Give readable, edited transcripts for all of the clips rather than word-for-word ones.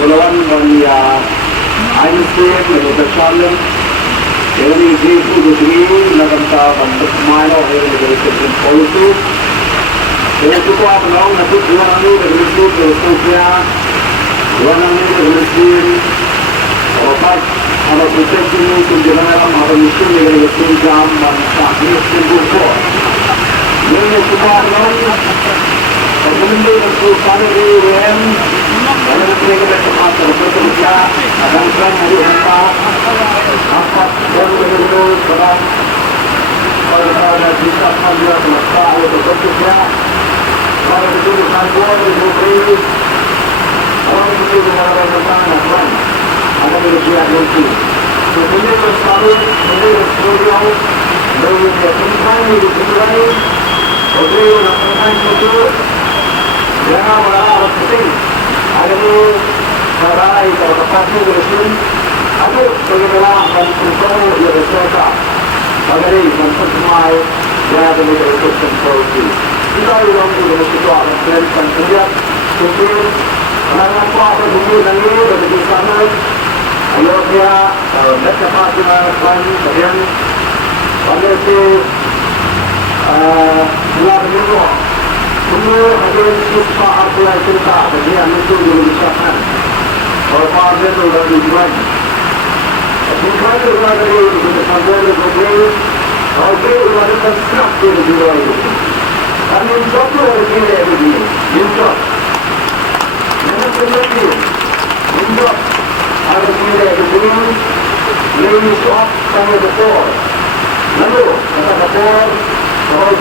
Kepulauan dan Einstein dan Bercharlem ini Jesu Dutri dalam tahap bermain oleh dari sistem policy. Dengan itu apa naung nanti dua nanti dari itu ke Sofia, dua nanti dari Mesir, apa kalau proses ini kunjungan ada misi dari itu jam dan saat ini sibuk. Ini semua naung Pembentuk perusahaan BUMN dan mereka bertempat bekerja akan selalu apa benar-benar berang pada kita sambil masa bekerja pada itu kantor beri orang itu mengarah tentang ada bekerja itu sebenarnya bersama dengan program dari pemerintah itu sendiri beliau melakukan itu jangan berharap penting ada itu sarai kalau terpaksa bersin ada bagaimana akan kontrol ia berserta bagari mempersemai yang ada di sistem policy kita ulang dengan situasi dan kerja mungkin karena apa begitu dan ini dari sana ayo dia dapat dilakukan kemudian pada itu luar biasa semua ada suka apa cerita bagi yang itu diucapkan bahwa ada sudah dijual bukan sudah dari sampai berbuat oke sudah terserap dijual kami satu lagi begini insya yang terjadi insya ada begini ini shop sampai betul lalu kata betul kalau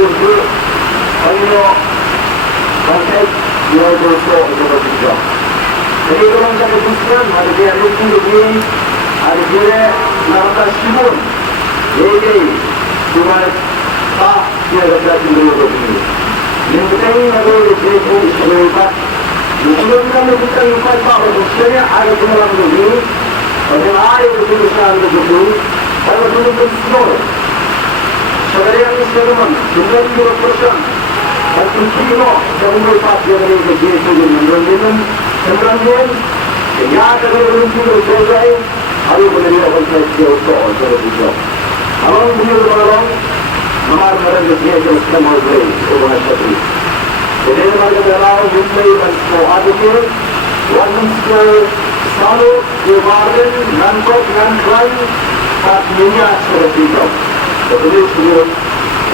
untuk ayo pakai dia berdoa kepada Tuhan. Jadi orang kata Tuhan ada dia lupa begini, ada dia nak sibuk. Jadi cuma tak dia dapat dulu begini. Yang penting ada dia pun serupa. Kalau kita lupa apa maksudnya ada orang begini, ada air berusaha begitu, ada betul semua. Sebenarnya ini serupa, jumlah 2%. Tapi kilo semua pasien ini begitu dengan kemudian ya ada orang kilo selesai ada benar orang kilo soal itu kalau beliau orang mahal mereka dia juga semua beli orang seperti jadi mereka berlalu beli dan haduh warna sahnud Ardent dan khlaiñ saat minyak seperti itu jadi semua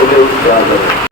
sudah